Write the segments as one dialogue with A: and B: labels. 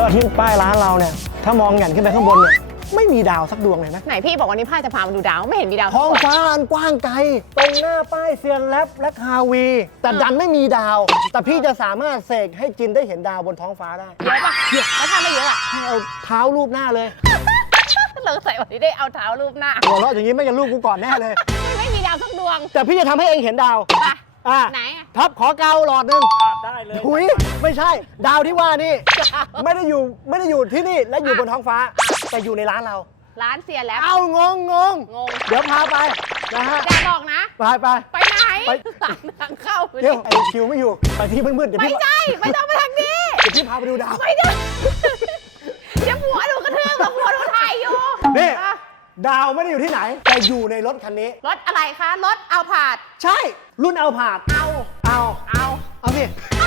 A: แล้วที่ป้ายร้านเราเนี่ยถ้ามองหยันขึ้นไปข้างบนเนี่ยไม่มีดาวสักดวงเลยนะ
B: ไหนพี่บอกวันนี้พ่าจะพามาดูดาวไม่เห็นมีดาว
A: ท้องฟ้าอันกว้างไกลตรงหน้าป้ายเซียนแลบและคาวีแต่ดันไม่มีดาว แต่พี่จะสามารถเสกให้จินได้เห็นดาวบนท้องฟ้าได้
B: เยอะปะเยอะแล้วถ้าไม่เยอะอะ
A: ให้เอาเท้ารูปหน้าเลย
B: เราใส่วันนี้ได้เอาเท้ารูปหน้า
A: หัวเราะอย่างนี้ไม่จะรูปกูก่อนแน่เลย
B: ไม่มีดาวสักดวง
A: แต่พี่จะทำให้เองเห็นดาว
B: ไหน
A: ท็อปขอเกาหลอดนึง
C: ได้เลย
A: หุยไม่ใช่ดาวที่ว่านี่ไม่ได้อยู่ที่นี่และอยู่บนท้องฟ้าแต่อยู่ในร้านเรา
B: ร้านเซียนแล้ว
A: เอางงเดี๋ยวพาไปนะฮะ
B: อย่าบอกนะ
A: ไป
B: ไหนทางเข้า
A: เดี๋ยวไอคิวไม่อยู่ไปที่มืดๆเดี๋ยวพี่
B: ไม่ใช่ไม่ต้องไปทางนี้
A: เดี๋ยวพี่พาไปดูดาว
B: ไม่ได้เดี๋ยวหัวหนูกระเทือกหัวหนูถ่ายอยู่
A: นี่ดาวไม่ได้อยู่ที่ไหนแต่อยู่ในรถคันนี้
B: รถอะไรคะรถเอาผาด
A: ใช่รุ่นเอาผาดเอาสิ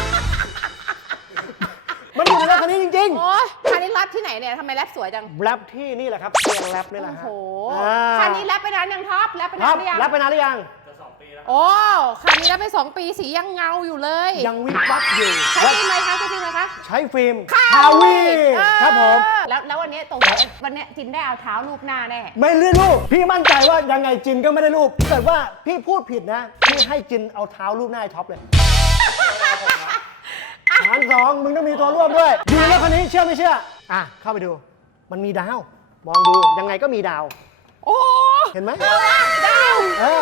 A: มันอยู่ในรถคันนี้จริง
B: ๆโอ้ยคันนี้แรปที่ไหนเนี่ยทำไมแรปสวยจัง
A: แรปที่นี่แหละครับเสียงแรปนี่แหละ
B: โอ้โหคันนี้แรปไปนานยังท็อปแรปไปนานหรือยัง
A: แรปไปนานหรือยัง
C: จะ2 ปีแล้ว
B: โอ้คันนี้แรปไป2 ปีสียังเงาอยู่เลย
A: ยังวิบวับอยู่
B: ใช้ฟิล์มอะไรคะใช้ฟิล์มอะไรคะ
A: ใช้ฟิล์มคาวีครับผม
B: แล้ววันนี้ตรงวันนี้จินได้เอาเท้ารูปหน้าแน่
A: ไม่ได้รูปพี่มั่นใจว่ายังไงจินก็ไม่ได้รูปแต่ว่าพี่พูดผิดนะพี่ให้จินเอาเท้ารูปหน้าท็อปเลยหาร2มึงต้องมีตัวร่วมด้วยดูแล้วคนนี้เชื่อไม่เชื่อเข้าไปดูมันมีดาวมองดูยังไงก็มีดาว
B: โอ้
A: เห็นไหม
B: ดาว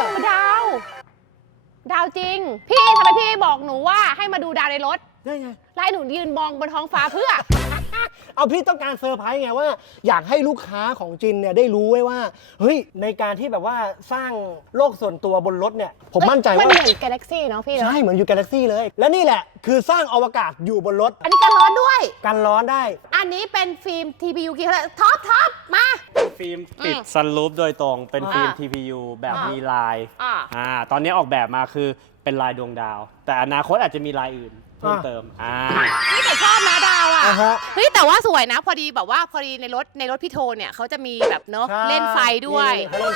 B: ดาวจริงพี่ทำไมพี่บอกหนูว่าให้มาดูดาวในรถ
A: ได้ไง
B: ไล่หนูยืนมองบนท้องฟ้าเพื่อ
A: เอาพี่ต้องการเซอร์ไพรส์ไงว่าอยากให้ลูกค้าของจินเนี่ยได้รู้ไว้ว่าเฮ้ยในการที่แบบว่าสร้างโลกส่วนตัวบนรถเนี่ยผมมั่นใจว่า
B: มันเหมือนกาแล็กซี่เนาะพี่
A: ใช่เหมือนอยู่กาแล็กซี่เลยและนี่แหละคือสร้างอวกาศอยู่บนรถ
B: อันนี้กันร้อนด้วย
A: กันร้อนได้
B: อันนี้เป็นฟิล์ม TPU กี่เท่าไหร่ท็อปมา
C: ฟิล์มติดซันรูฟโดยตรงเป็นฟิล์ม TPU แบบมีลายตอนนี้ออกแบบมาคือเป็นลายดวงดาวแต่อนาคตอาจจะมีลายอื่นเพิ่มเติม
B: นี่แต่ชอบนะดาวเฮ้ยแต่ว่าสวยนะพอดีแบบว่าพอดีในรถพี่โทเนี่ยเขาจะมีแบบเนาะเล่นไฟด้วย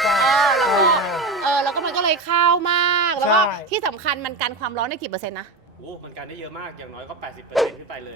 B: แล้วก็มันก็เลยเข้ามากแล้วก็ที่สำคัญมันกันความร้อนได้กี่เปอร์เซ็นต์นะ
C: โอ้มันกันได้เยอะมากอย่างน้อยก็ 80% ขึ้นไปเลย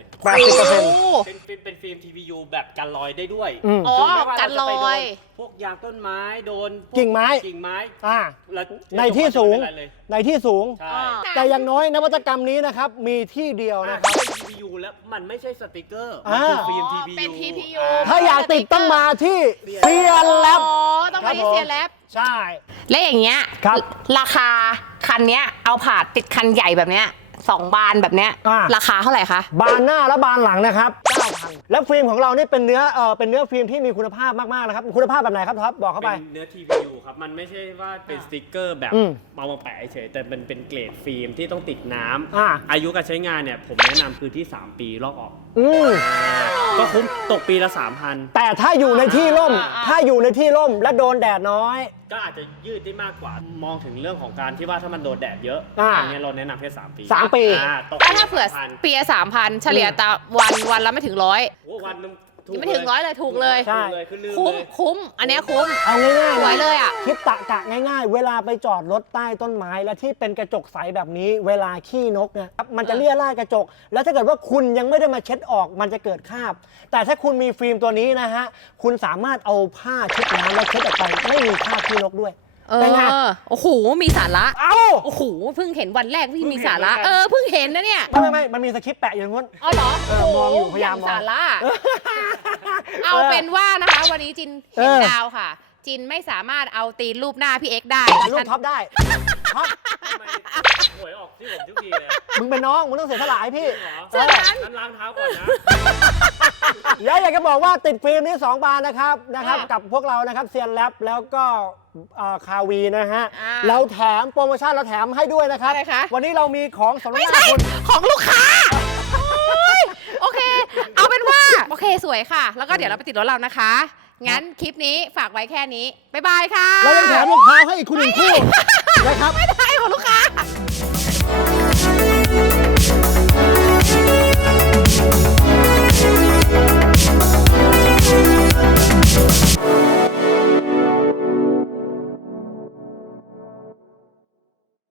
A: 80%
C: เป็นฟิล์ม TPU แบบกันรอยได้ด้วย
B: กันรอย
C: พวกยางต้นไม้โดน
A: กิ่งไม้ในที่สูงแต่อย่างน้อยนวัตกรรมนี้นะครับมีที่เดียวนะครับ
C: เป็น TPU แล้วมันไม่ใช่สติกเกอร์มันคือฟิล์ม TPU
B: เป็น TPU
A: ถ้าอยากติดต้องมาที่เซียนแลบ
B: ต้องมาที่เซียนแลบ
A: ใช่
B: และอย่างเงี้ยราคาคันเนี้ยเอาผาดติดคันใหญ่แบบเนี้ย2 บานแบบเนี้ยราคาเท่าไหร่คะ
A: บานหน้าและบานหลังนะครับ 9,000 แล้วฟิล์มของเรานี่เป็นเนื้อฟิล์มที่มีคุณภาพมากๆนะครับคุณภาพแบบไหนครับท็อปบอกเข้าไป
C: เป็นเนื้อ TPU ครับมันไม่ใช่ว่าเป็นสติกเกอร์แบบเอามาแปะเฉยแต่มันเป็นเกรดฟิล์มที่ต้องติดน้ำอายุการใช้งานเนี่ยผมแนะนำคือที่3 ปีลอกออกก็คุ้มตกปีละ 3,000
A: แต่ถ้าอยู่ในที่ร่มและโดนแดดน้อย
C: ก็อาจจะยืดได้มากกว่ามองถึงเรื่องของการที่ว่าถ้ามันโดนแดดเยอะอันนี้เราแนะนำแค่3 ปี
B: ถ้าเผื่อปีละ 3,000 เฉลี่ยตาวันละไม่ถึง100
C: วันนึง
B: ไม่ถึง100เลยถูกเลยคุ้มอันนี้คุ้ม
A: เอาง่าย
B: ๆสวยเลย
A: คิดตะกะง่ายๆเวลาไปจอดรถใต้ต้นไม้และที่เป็นกระจกใสแบบนี้เวลาขี้นกเนี่ยมันจะเลี่ยราดกระจกแล้วถ้าเกิดว่าคุณยังไม่ได้มาเช็ดออกมันจะเกิดคราบแต่ถ้าคุณมีฟิล์มตัวนี้นะฮะคุณสามารถเอาผ้าเช็ดน้ำแล้วเช็ดออกไปไม่มีคราบขี้นกด้วย
B: โอ้โหมีสาระโอ้โหเพิ่งเห็นวันแรกที่มีสาระเพิ่งเห็นนะเนี่ย
A: ไม่มันมีสคริปต์แปะอยู่นู้น
B: เหรอ
A: มองอยู่พยายามมอง
B: สาระเอาเป็นว่านะคะวันนี้จินเห็นดาวค่ะจินไม่สามารถเอาตีนรูปหน้าพี่เอ็กได้
A: แต่รูปท็อปได้
C: ท็อปหวยออกที่ผมทุกทีเลย
A: มึงเป็นน้องมึงต้องเสียสละให้พี่
C: นั้นล้างเท้าก่อนนะ
A: อยากจะบอกว่าติดฟิล์มนี้2 บานนะครับกับพวกเรานะครับเซียนแลบแล้วก็คาวีนะฮะเราแถมโปรโมชั่นเราแถมให้ด้วยนะครับวันนี้เรามีของสำหรับคุณ
B: ของลูกค้าโอเคเอาเป็นว่าโอเคสวยค่ะแล้วก็เดี๋ยวเราไปติดรถเรานะคะงั้นคลิปนี้ฝากไว้แค่นี้บ๊ายบายค่ะ
A: เรายังแถมรองเท้าให้อีกคุณ1 คู่นะครับ
B: ไม่ได้ของลูกค้า